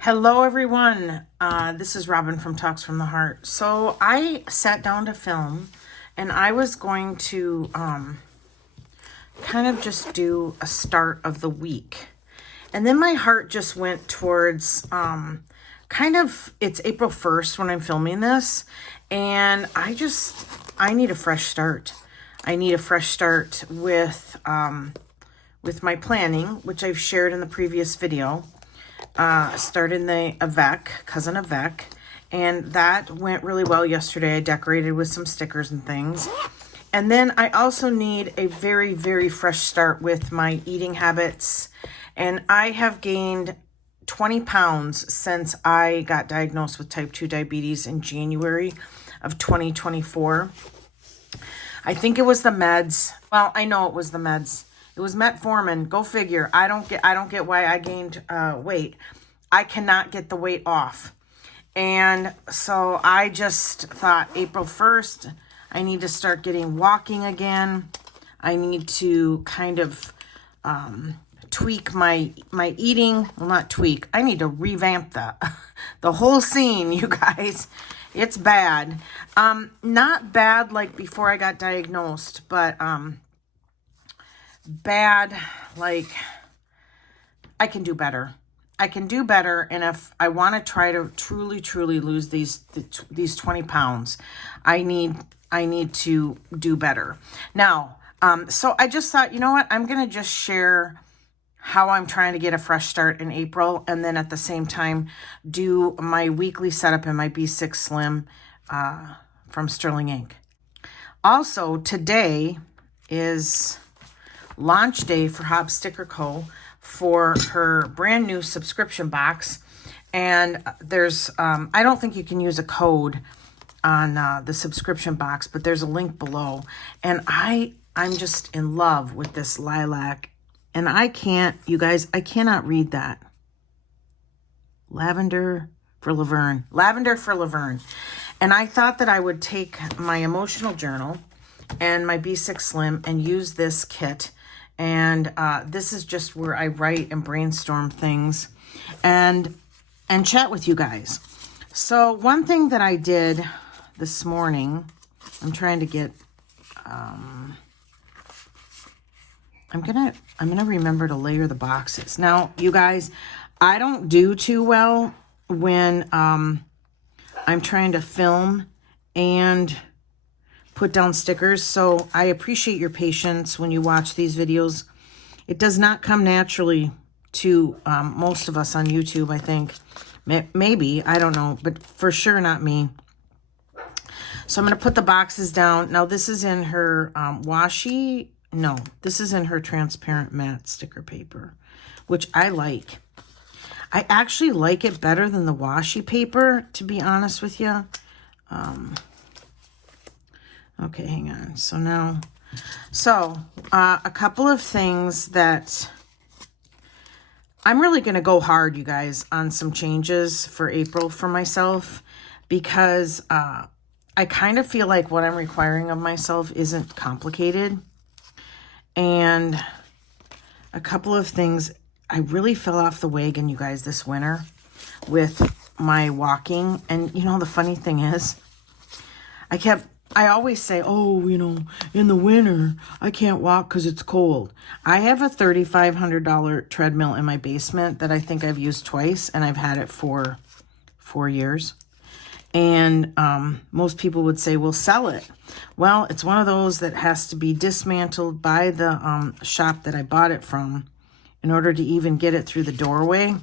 Hello everyone, this is Robin from Talks from the Heart. So I sat down to film and I was going to kind of just do a start of the week. And then my heart just went towards it's April 1st when I'm filming this, and I need a fresh start. I need a fresh start with my planning, which I've shared in the previous video. Started in the Avec, cousin Avec, and that went really well yesterday. I decorated with some stickers and things. And then I also need a very, very fresh start with my eating habits. And I have gained 20 pounds since I got diagnosed with type 2 diabetes in January of 2024. I think it was the meds. Well, I know it was the meds. It was metformin. Go figure. I don't get why I gained weight. I cannot get the weight off. And so I just thought April 1st, I need to start getting walking again. I need to kind of tweak my eating. Well, not tweak. I need to revamp the whole scene, you guys. It's bad. Not bad like before I got diagnosed, but bad, like I can do better. I can do better, and if I want to try to truly lose these 20 pounds, I need to do better. Now, so I just thought, you know what? I'm going to just share how I'm trying to get a fresh start in April, and then at the same time do my weekly setup in my B6 Slim from Sterling Ink. Also, today is launch day for Hobbs Sticker Co. for her brand new subscription box. And there's, I don't think you can use a code on the subscription box, but there's a link below. And I'm just in love with this lilac. And I can't, you guys, I cannot read that. Lavender for Laverne. Lavender for Laverne. And I thought that I would take my emotional journal and my B6 Slim and use this kit. And this is just where I write and brainstorm things and chat with you guys. So one thing that I did this morning, I'm trying to get, I'm gonna remember to layer the boxes. Now, you guys, I don't do too well when I'm trying to film and put down stickers, so I appreciate your patience when you watch these videos. It does not come naturally to most of us on YouTube, I think. Maybe, I don't know, but for sure not me. So I'm going to put the boxes down. Now this is in her washi. No, this is in her transparent matte sticker paper, which I like. I actually like it better than the washi paper, to be honest with you. Okay, hang on. So now, a couple of things that I'm really going to go hard, you guys, on some changes for April for myself, because I kind of feel like what I'm requiring of myself isn't complicated. And a couple of things, I really fell off the wagon, you guys, this winter with my walking. And, you know, the funny thing is, I always say, oh, you know, in the winter, I can't walk because it's cold. I have a $3,500 treadmill in my basement that I think I've used twice, and I've had it for 4 years. And most people would say, well, sell it. Well, it's one of those that has to be dismantled by the shop that I bought it from in order to even get it through the doorway.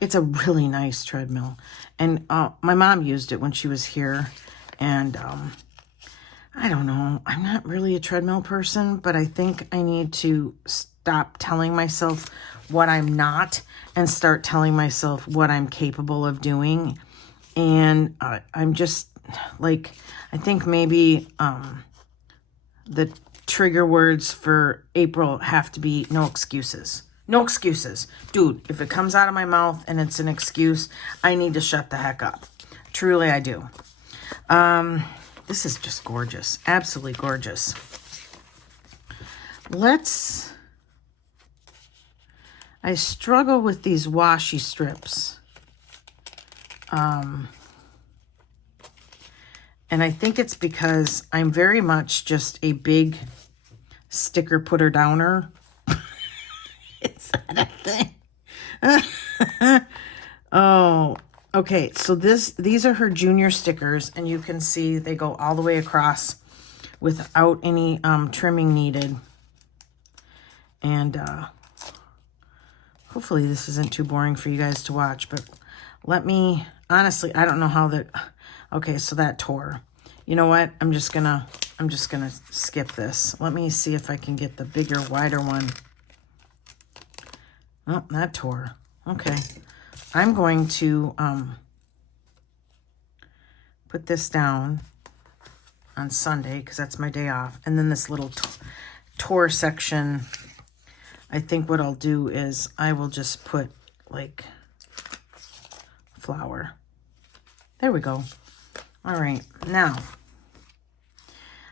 It's a really nice treadmill. And my mom used it when she was here. And I don't know. I'm not really a treadmill person, but I think I need to stop telling myself what I'm not and start telling myself what I'm capable of doing. And I'm just like, I think maybe the trigger words for April have to be no excuses. No excuses. Dude, if it comes out of my mouth and it's an excuse, I need to shut the heck up. Truly, I do. This is just gorgeous. Absolutely gorgeous. I struggle with these washi strips. And I think it's because I'm very much just a big sticker putter downer. Is that a thing? Oh, okay. So these are her junior stickers, and you can see they go all the way across without any trimming needed. And hopefully this isn't too boring for you guys to watch, but honestly, I don't know how that, okay, so that tore. You know what? I'm just gonna skip this. Let me see if I can get the bigger, wider one. Oh, that tore. Okay. I'm going to put this down on Sunday because that's my day off. And then this little tore section, I think what I'll do is I will just put like flower. There we go. All right, now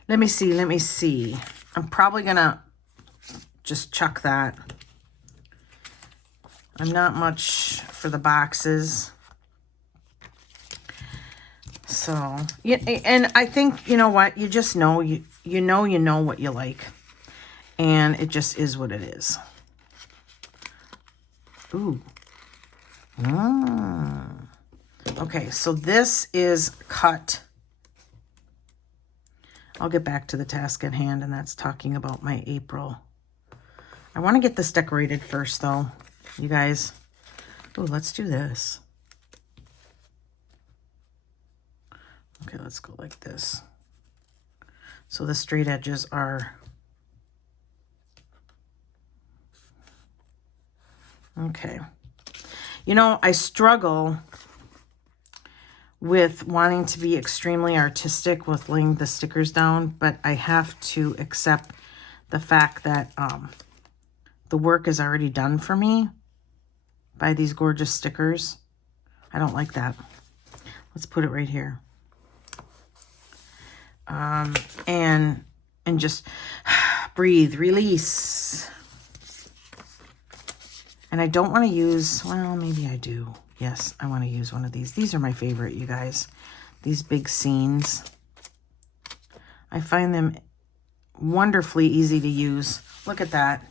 let me see. I'm probably gonna just chuck that. I'm not much for the boxes. So, yeah, and I think, you know what, you just know, you know what you like. And it just is what it is. Ooh. Okay, so this is cut. I'll get back to the task at hand, and that's talking about my April. I want to get this decorated first, though, you guys. Ooh, let's do this. Okay, let's go like this. So the straight edges are... Okay. You know, I struggle with wanting to be extremely artistic with laying the stickers down, but I have to accept the fact that the work is already done for me by these gorgeous stickers. I don't like that. Let's put it right here. And just breathe, release. And I don't want to use, well, maybe I do. Yes, I want to use one of these. These are my favorite, you guys. These big scenes. I find them wonderfully easy to use. Look at that.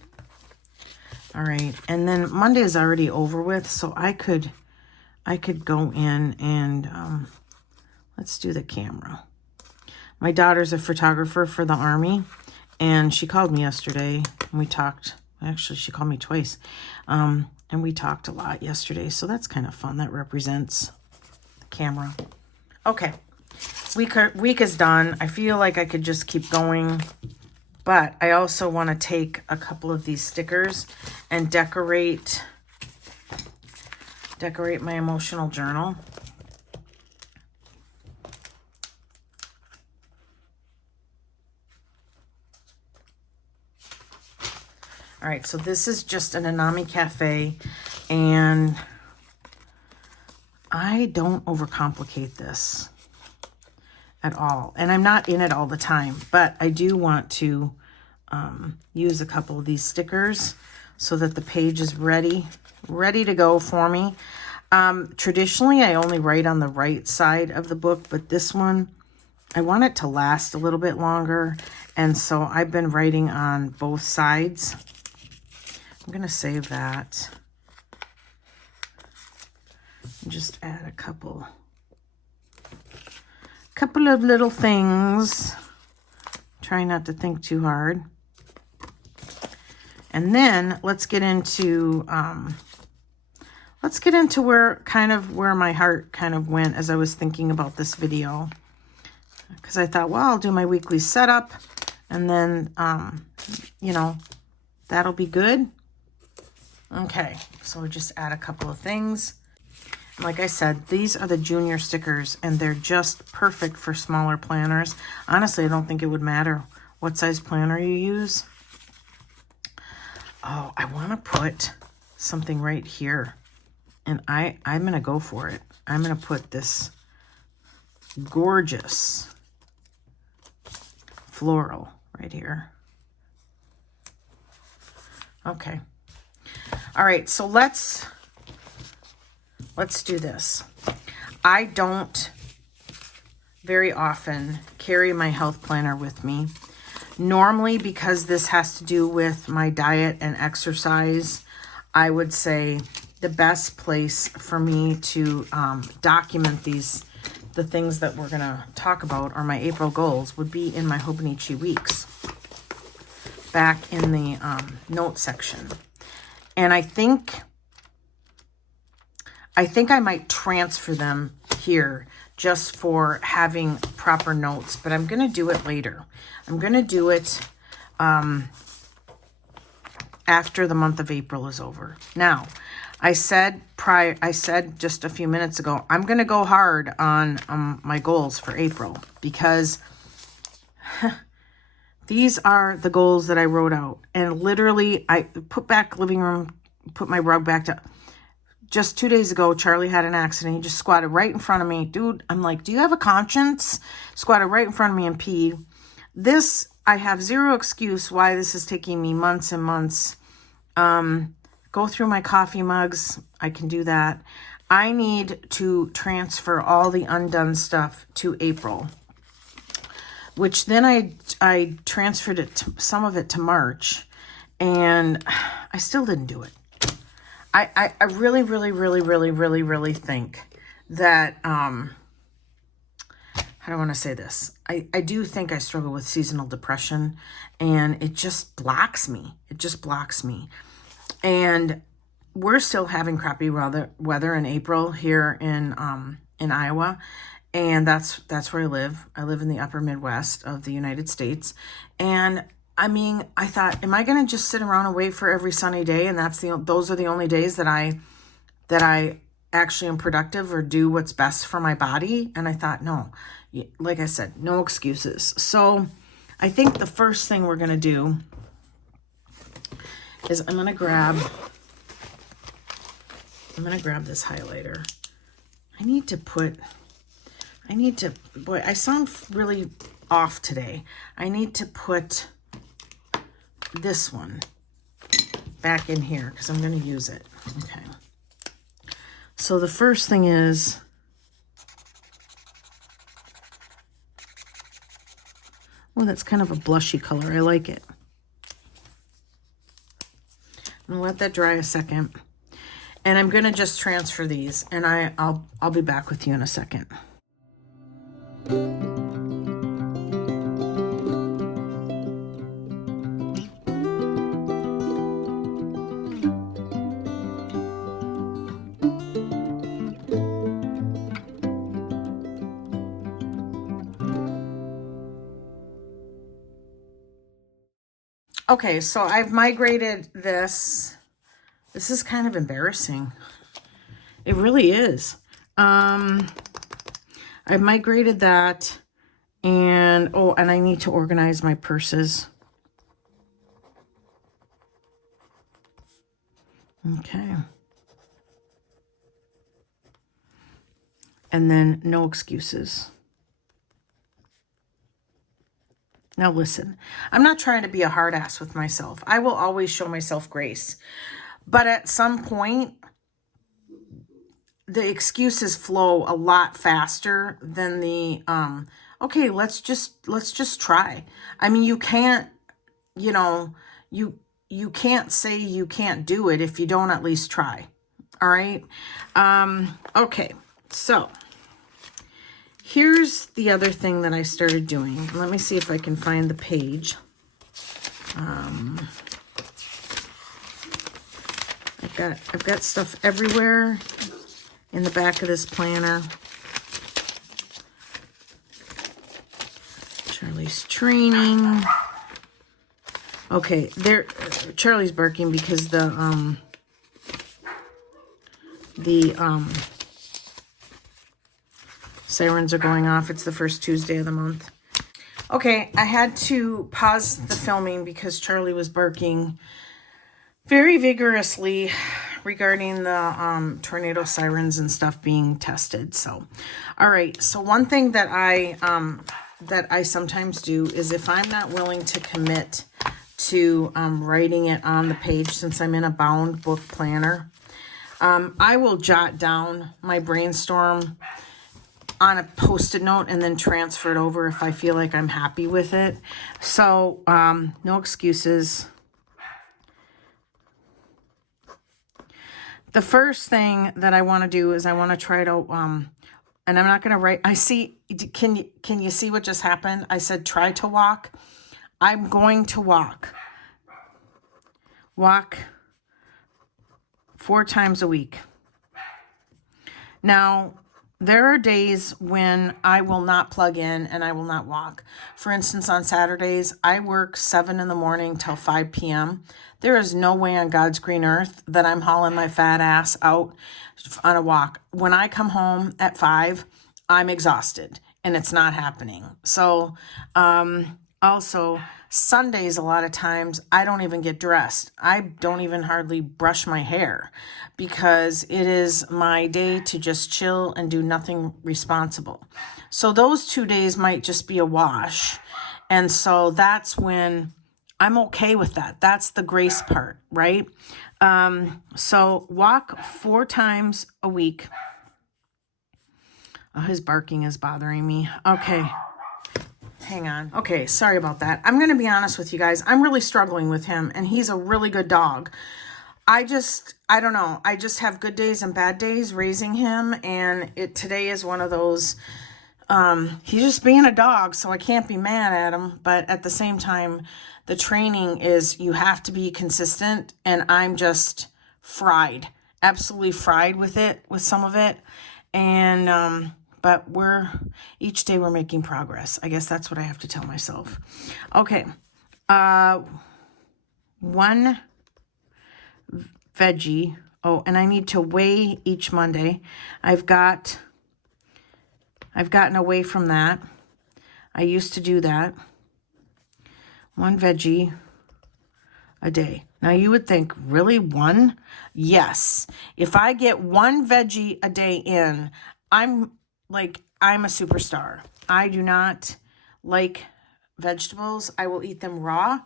All right, and then Monday is already over with, so I could go in and let's do the camera. My daughter's a photographer for the Army, and she called me yesterday, and we talked. Actually, she called me twice, and we talked a lot yesterday, so that's kind of fun. That represents the camera. Okay, week is done. I feel like I could just keep going, but I also want to take a couple of these stickers and decorate my emotional journal. All right, so this is just an Anami Cafe, and I don't overcomplicate this at all. And I'm not in it all the time, but I do want to use a couple of these stickers so that the page is ready to go for me. Traditionally, I only write on the right side of the book, but this one, I want it to last a little bit longer, and so I've been writing on both sides. I'm going to save that. And just add a couple of little things. Try not to think too hard. And then let's get into where my heart kind of went as I was thinking about this video. Because I thought, well, I'll do my weekly setup, and then you know, that'll be good. Okay, so we just add a couple of things. Like I said, these are the junior stickers, and they're just perfect for smaller planners. Honestly, I don't think it would matter what size planner you use. Oh, I want to put something right here, and I'm going to go for it. I'm going to put this gorgeous floral right here. Okay. All right, so let's do this. I don't very often carry my health planner with me. Normally, because this has to do with my diet and exercise, I would say the best place for me to document the things that we're going to talk about, or my April goals, would be in my Hobonichi Weeks, back in the note section. And I think I might transfer them here just for having proper notes, but I'm going to do it later. I'm going to do it after the month of April is over. Now, I said just a few minutes ago, I'm going to go hard on my goals for April, because these are the goals that I wrote out. And literally, I put my rug back to... Just 2 days ago, Charlie had an accident. He just squatted right in front of me. Dude, I'm like, do you have a conscience? Squatted right in front of me and peed. This, I have zero excuse why this is taking me months and months. Go through my coffee mugs. I can do that. I need to transfer all the undone stuff to April, which then I transferred some of it to March, and I still didn't do it. I really, really, really, really, really, really think that, how do I want to say this? I do think I struggle with seasonal depression, and it just blocks me. It just blocks me. And we're still having crappy weather in April here in Iowa. And that's where I live. I live in the upper Midwest of the United States. And I mean, I thought, am I going to just sit around and wait for every sunny day? And those are the only days that I actually am productive or do what's best for my body. And I thought, no, like I said, no excuses. So I think the first thing we're going to do is I'm going to grab this highlighter. Boy, I sound really off today. I need to put this one back in here because I'm going to use it. Okay. So the first thing is, well, that's kind of a blushy color. I like it. I'm going to let that dry a second. And I'm going to just transfer these, and I'll be back with you in a second. Okay, so I've migrated this. This is kind of embarrassing. It really is. I've migrated that, and I need to organize my purses. Okay. And then no excuses. Now listen, I'm not trying to be a hard ass with myself. I will always show myself grace. But at some point, the excuses flow a lot faster than the, okay, let's just try. I mean, you can't, you can't say you can't do it if you don't at least try. All right. Okay. So here's the other thing that I started doing. Let me see if I can find the page. I've got stuff everywhere in the back of this planner. Charlie's training. Okay, Charlie's barking because the sirens are going off. It's the first Tuesday of the month. Okay, I had to pause the filming because Charlie was barking very vigorously regarding the tornado sirens and stuff being tested. So, all right. So one thing that I sometimes do is if I'm not willing to commit to writing it on the page since I'm in a bound book planner. I will jot down my brainstorm on a Post-it note and then transfer it over if I feel like I'm happy with it. So, no excuses. The first thing that I want to do is I want to try to, and I'm not going to write, I see, can you see what just happened? I said try to walk. I'm going to walk 4 times a week. Now, there are days when I will not plug in and I will not walk. For instance, on Saturdays, I work 7 in the morning till 5 p.m. There is no way on God's green earth that I'm hauling my fat ass out on a walk. When I come home at 5, I'm exhausted and it's not happening. So, also, Sundays, a lot of times, I don't even get dressed. I don't even hardly brush my hair because it is my day to just chill and do nothing responsible. So those 2 days might just be a wash. And so that's when I'm okay with that. That's the grace part, right? So walk 4 times a week. Oh, his barking is bothering me. Okay. Hang on. Okay, sorry about that. I'm going to be honest with you guys. I'm really struggling with him, and he's a really good dog. I don't know. I just have good days and bad days raising him, and today is one of those, he's just being a dog, so I can't be mad at him, but at the same time, the training is you have to be consistent, and I'm just fried, absolutely fried with some of it, and, but each day we're making progress. I guess that's what I have to tell myself. Okay. 1 veggie. Oh, and I need to weigh each Monday. I've gotten away from that. I used to do that. 1 veggie a day. Now you would think, really 1? Yes. If I get 1 veggie a day in, I'm a superstar. I do not like vegetables. I will eat them raw,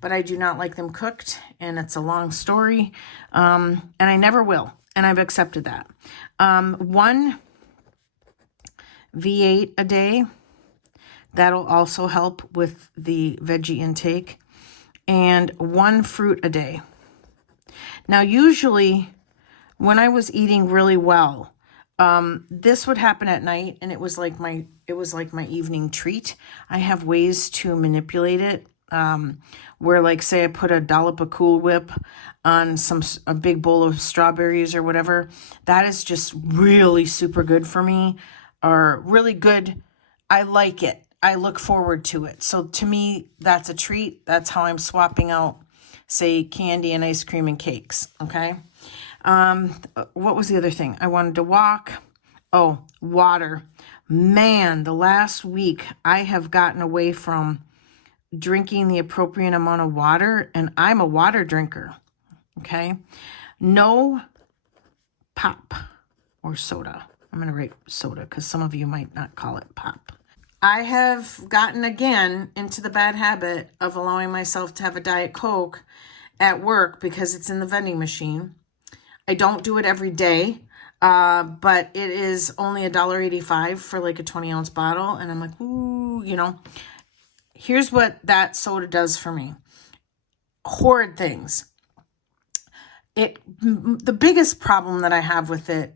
but I do not like them cooked, and it's a long story, and I never will, and I've accepted that. 1 V8 a day. That'll also help with the veggie intake, and 1 fruit a day. Now, usually, when I was eating really well, this would happen at night, and it was like my evening treat. I have ways to manipulate it, where, like, say I put a dollop of Cool Whip on a big bowl of strawberries or whatever. That is just really super good for me, or really good. I like it. I look forward to it. So to me, that's a treat. That's how I'm swapping out, say, candy and ice cream and cakes. Okay. What was the other thing? I wanted to walk. Oh, water. Man, the last week I have gotten away from drinking the appropriate amount of water, and I'm a water drinker. Okay. No pop or soda. I'm going to write soda because some of you might not call it pop. I have gotten again into the bad habit of allowing myself to have a Diet Coke at work because it's in the vending machine. I don't do it every day, but it is only $1.85 for like a 20-ounce bottle. And I'm like, ooh, here's what that soda does for me. Horrid things. The biggest problem that I have with it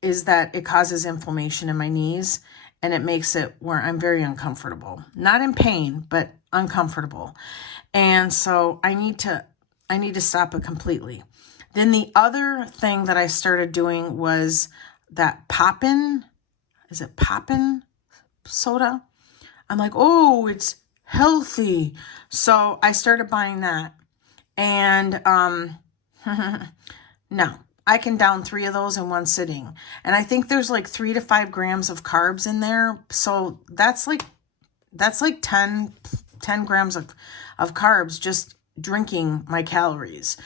is that it causes inflammation in my knees, and it makes it where I'm very uncomfortable. Not in pain, but uncomfortable. And so I need to stop it completely. Then the other thing that I started doing was that Poppin', is it Poppin' soda? I'm like, oh, it's healthy. So I started buying that. And no, I can down 3 of those in one sitting. And I think there's like 3 to 5 grams of carbs in there. So that's like 10 grams of carbs just drinking my calories.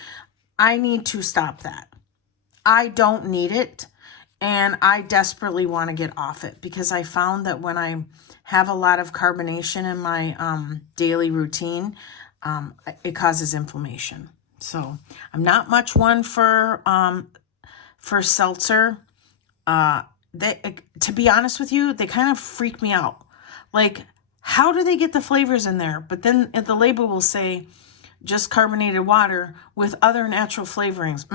I need to stop that. I don't need it, and I desperately want to get off it because I found that when I have a lot of carbonation in my daily routine, it causes inflammation. So I'm not much one for seltzer. To be honest with you, they kind of freak me out. Like, how do they get the flavors in there? But then the label will say just carbonated water with other natural flavorings.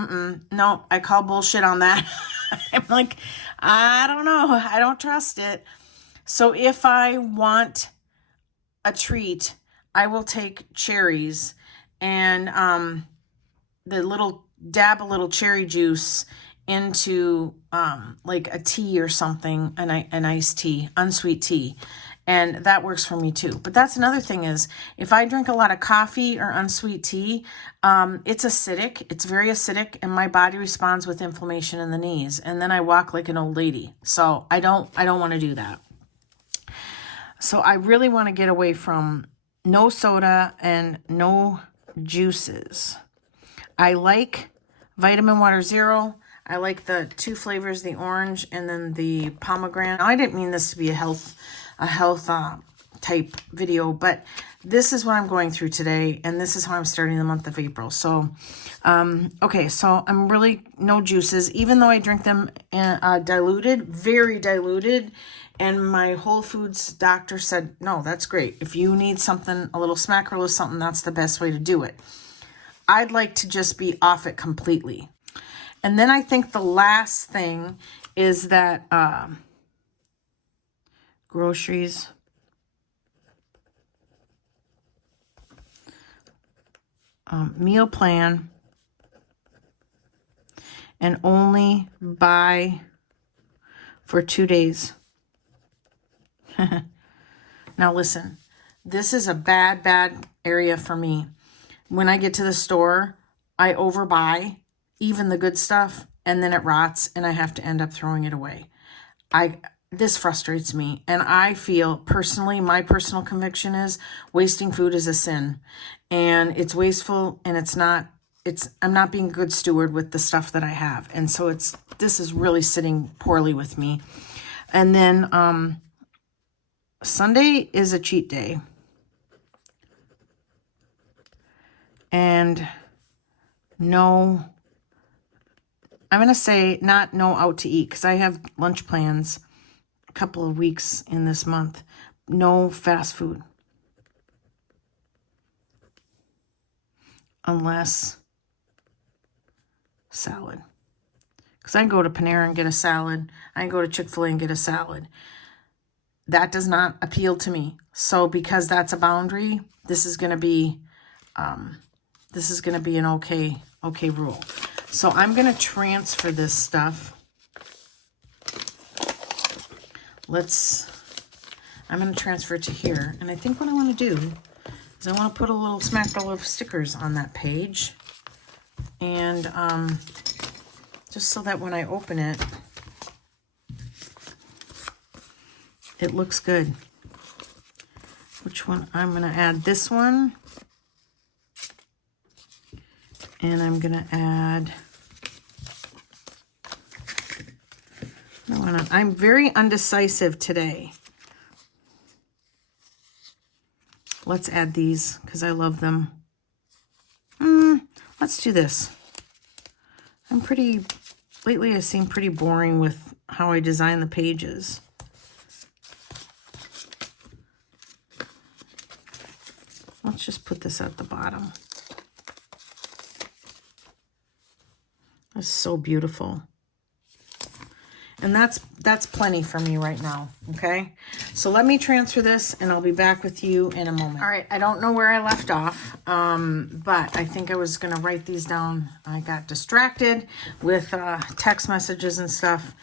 No, I call bullshit on that. I'm like, I don't know. I don't trust it. So if I want a treat, I will take cherries and dab a little cherry juice into like a tea or something, an iced tea, unsweet tea. And that works for me too. But that's another thing is, if I drink a lot of coffee or unsweet tea, it's acidic. It's very acidic, and my body responds with inflammation in the knees. And then I walk like an old lady. So I don't want to do that. So I really want to get away from no soda and no juices. I like Vitamin Water Zero. I like the 2 flavors, the orange and then the pomegranate. Now, I didn't mean this to be a health type video, but this is what I'm going through today, and this is how I'm starting the month of April. So, okay, so I'm really no juices, even though I drink them diluted, very diluted, and my Whole Foods doctor said, no, that's great. If you need something, a little smackerel or something, that's the best way to do it. I'd like to just be off it completely. And then I think the last thing is that groceries. Meal plan. And only buy for 2 days. Now listen, this is a bad area for me. When I get to the store, I overbuy even the good stuff, and then it rots, and I have to end up throwing it away. This frustrates me, and I feel personally, my personal conviction is wasting food is a sin, and it's wasteful, and I'm not being a good steward with the stuff that I have, and so this is really sitting poorly with me. And then Sunday is a cheat day, and no, I'm going to say not no out to eat, because I have lunch plans a couple of weeks in this month. No fast food. Unless salad. Because I can go to Panera and get a salad. I can go to Chick-fil-A and get a salad. That does not appeal to me. So because that's a boundary, this is going to be an okay rule. So I'm going to transfer this stuff. I'm going to transfer it to here. And I think what I want to do is I want to put a little smackle of stickers on that page. And just so that when I open it, it looks good. Which one? I'm going to add this one. And I'm going to add, I'm very undecisive today. Let's add these because I love them. Let's do this. Lately I seem pretty boring with how I design the pages. Let's just put this at the bottom. That's so beautiful. And that's plenty for me right now, okay? So let me transfer this, and I'll be back with you in a moment. All right, I don't know where I left off, but I think I was going to write these down. I got distracted with text messages and stuff.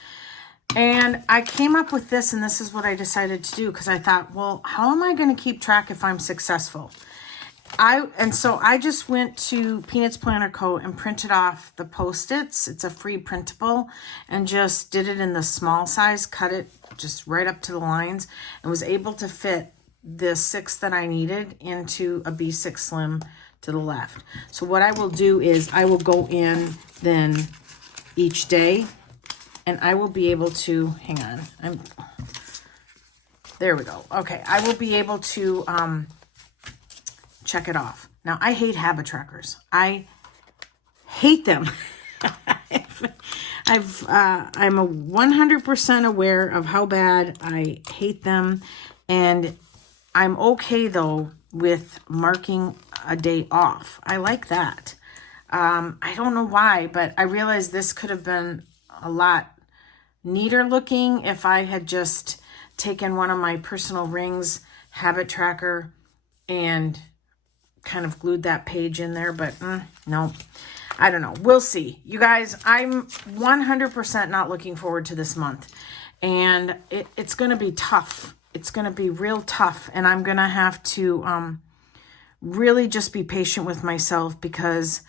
And I came up with this, and this is what I decided to do, because I thought, well, how am I going to keep track if I'm successful? So I just went to Peanuts Planner Co. and printed off the Post-its. It's a free printable, and just did it in the small size, cut it just right up to the lines, and was able to fit the 6 that I needed into a B6 Slim to the left. So what I will do is I will go in then each day, and I will be able to, hang on, there we go. Okay, I will be able to check it off. Now, I hate habit trackers. I hate them. I'm a 100% aware of how bad I hate them. And I'm okay, though, with marking a day off. I like that. I don't know why, but I realized this could have been a lot neater looking if I had just taken one of my personal rings habit tracker and kind of glued that page in there, but no, I don't know. We'll see. You guys, I'm 100% not looking forward to this month, and it's going to be tough. It's going to be real tough, and I'm going to have to really just be patient with myself, because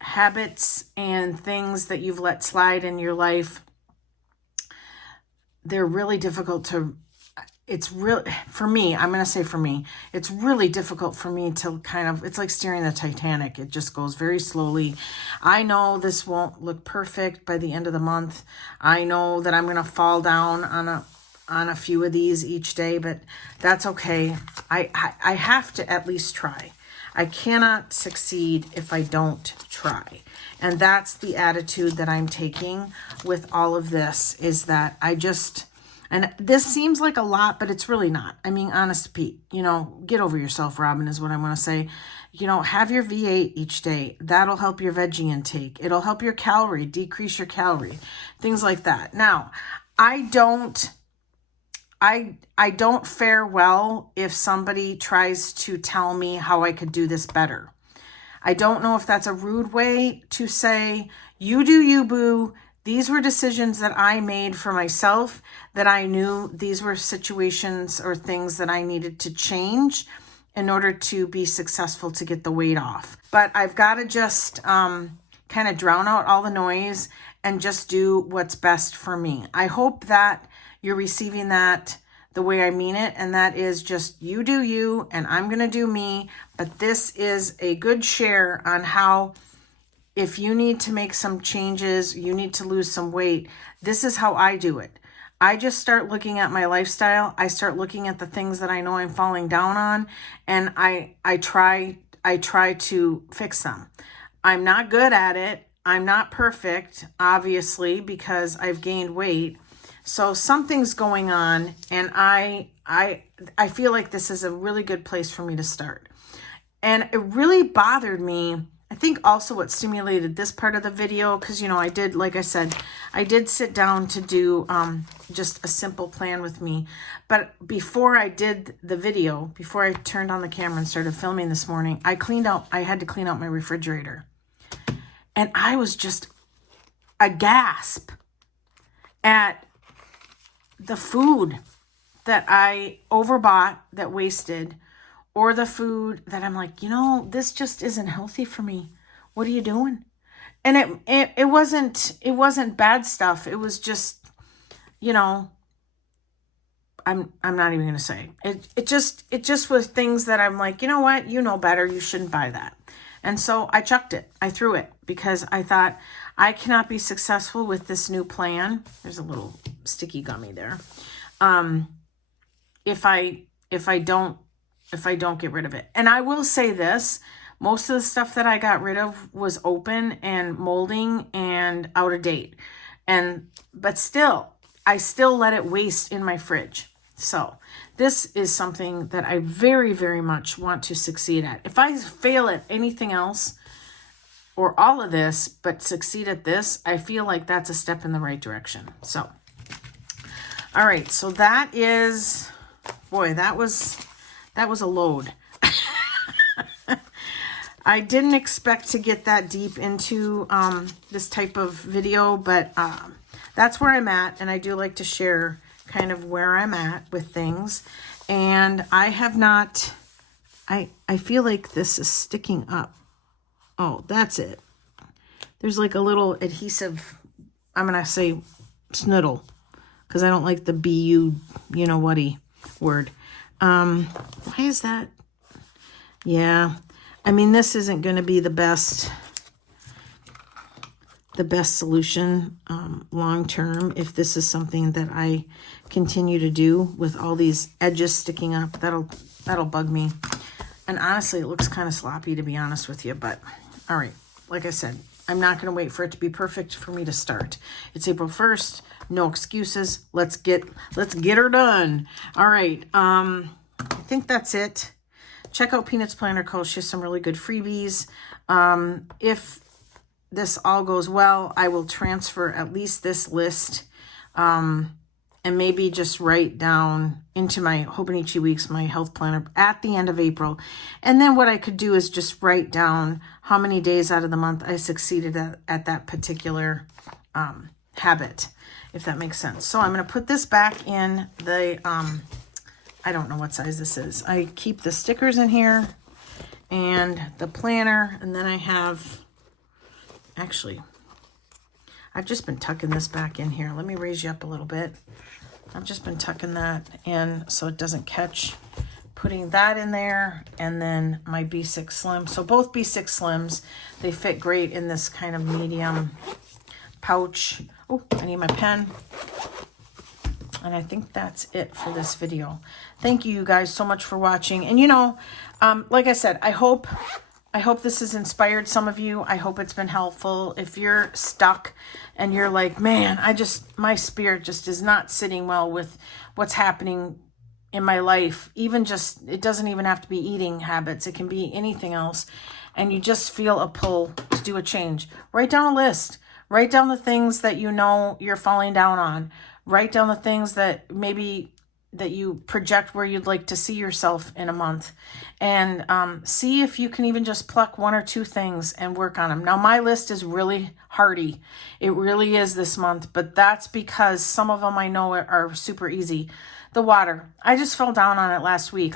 habits and things that you've let slide in your life, they're really difficult to, it's real, for me, I'm going to say for me, it's really difficult for me to kind of, it's like steering the Titanic. It just goes very slowly. I know this won't look perfect by the end of the month. I know that I'm going to fall down on a few of these each day, but that's okay. I have to at least try. I cannot succeed if I don't try. And that's the attitude that I'm taking with all of this, is that I just, and this seems like a lot, but it's really not. I mean, honest to Pete, you know, get over yourself, Robin, is what I want to say. You know, have your V8 each day. That'll help your veggie intake. It'll help your calorie, decrease your calorie, things like that. Now, I don't fare well if somebody tries to tell me how I could do this better. I don't know if that's a rude way to say, you do you, boo. These were decisions that I made for myself, that I knew these were situations or things that I needed to change in order to be successful to get the weight off. But I've got to just kind of drown out all the noise and just do what's best for me. I hope that you're receiving that the way I mean it, and that is just you do you, and I'm going to do me. But this is a good share on how, if you need to make some changes, you need to lose some weight, this is how I do it. I just start looking at my lifestyle. I start looking at the things that I know I'm falling down on, and I try to fix them. I'm not good at it. I'm not perfect, obviously, because I've gained weight. So something's going on, and I feel like this is a really good place for me to start. And it really bothered me. I think also what stimulated this part of the video, because, you know, I did, like I said, I did sit down to do just a simple plan with me. But before I did the video, before I turned on the camera and started filming this morning, I had to clean out my refrigerator. And I was just aghast at the food that I overbought, that wasted, or the food that I'm like, you know, this just isn't healthy for me. What are you doing? And it wasn't bad stuff. It was just, you know, I'm not even gonna say it just was things that I'm like, you know what, you know better, you shouldn't buy that. And so I chucked it. I threw it, because I thought, I cannot be successful with this new plan. There's a little sticky gummy there. If I don't get rid of it. And I will say this, most of the stuff that I got rid of was open and molding and out of date. But still, I still let it waste in my fridge. So this is something that I very, very much want to succeed at. If I fail at anything else, or all of this, but succeed at this, I feel like that's a step in the right direction. So, all right, so that is, boy, that was a load. I didn't expect to get that deep into this type of video, but that's where I'm at, and I do like to share kind of where I'm at with things. And I have not, I feel like this is sticking up. Oh, that's it. There's like a little adhesive, I'm going to say snoodle, because I don't like the B-U, you know what-y word. Why is that? Yeah. I mean, this isn't going to be the best solution long-term. If this is something that I continue to do with all these edges sticking up, that'll bug me. And honestly, it looks kind of sloppy, to be honest with you. But, all right, like I said, I'm not going to wait for it to be perfect for me to start. It's April 1st. No excuses. Let's get her done. All right. I think that's it. Check out Peanuts Planner Co. She has some really good freebies. If this all goes well, I will transfer at least this list and maybe just write down into my Hobonichi Weeks, my health planner at the end of April. And then what I could do is just write down how many days out of the month I succeeded at that particular habit, if that makes sense. So I'm going to put this back in the, I don't know what size this is. I keep the stickers in here and the planner, and then I have, actually, I've just been tucking this back in here. Let me raise you up a little bit. I've just been tucking that in so it doesn't catch. Putting that in there, and then my B6 Slim. So both B6 Slims, they fit great in this kind of medium pouch. Oh, I need my pen. And I think that's it for this video. Thank you guys so much for watching. And you know, like I said, I hope this has inspired some of you. I hope it's been helpful. If you're stuck and you're like, man, my spirit just is not sitting well with what's happening in my life. Even just, it doesn't even have to be eating habits. It can be anything else. And you just feel a pull to do a change. Write down a list. Write down the things that you know you're falling down on. Write down the things that maybe that you project where you'd like to see yourself in a month, and see if you can even just pluck one or two things and work on them. Now, my list is really hearty. It really is this month, but that's because some of them I know are super easy. The water, I just fell down on it last week.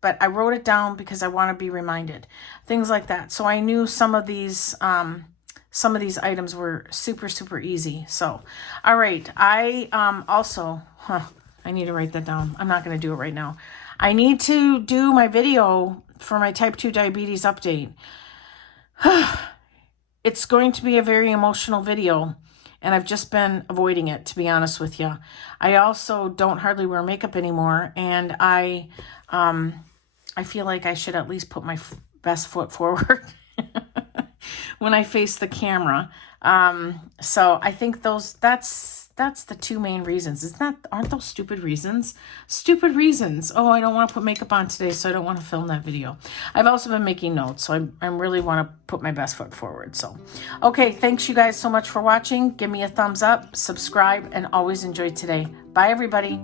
But I wrote it down because I want to be reminded. Things like that. So I knew some of these items were super, super easy. So, all right. I also, I need to write that down. I'm not going to do it right now. I need to do my video for my type 2 diabetes update. It's going to be a very emotional video, and I've just been avoiding it, to be honest with you. I also don't hardly wear makeup anymore, and I feel like I should at least put my best foot forward when I face the camera. So I think that's the two main reasons. Aren't those stupid reasons? Stupid reasons. Oh, I don't want to put makeup on today, so I don't want to film that video. I've also been making notes, so I really want to put my best foot forward. So, okay, thanks you guys so much for watching. Give me a thumbs up, subscribe, and always enjoy today. Bye, everybody.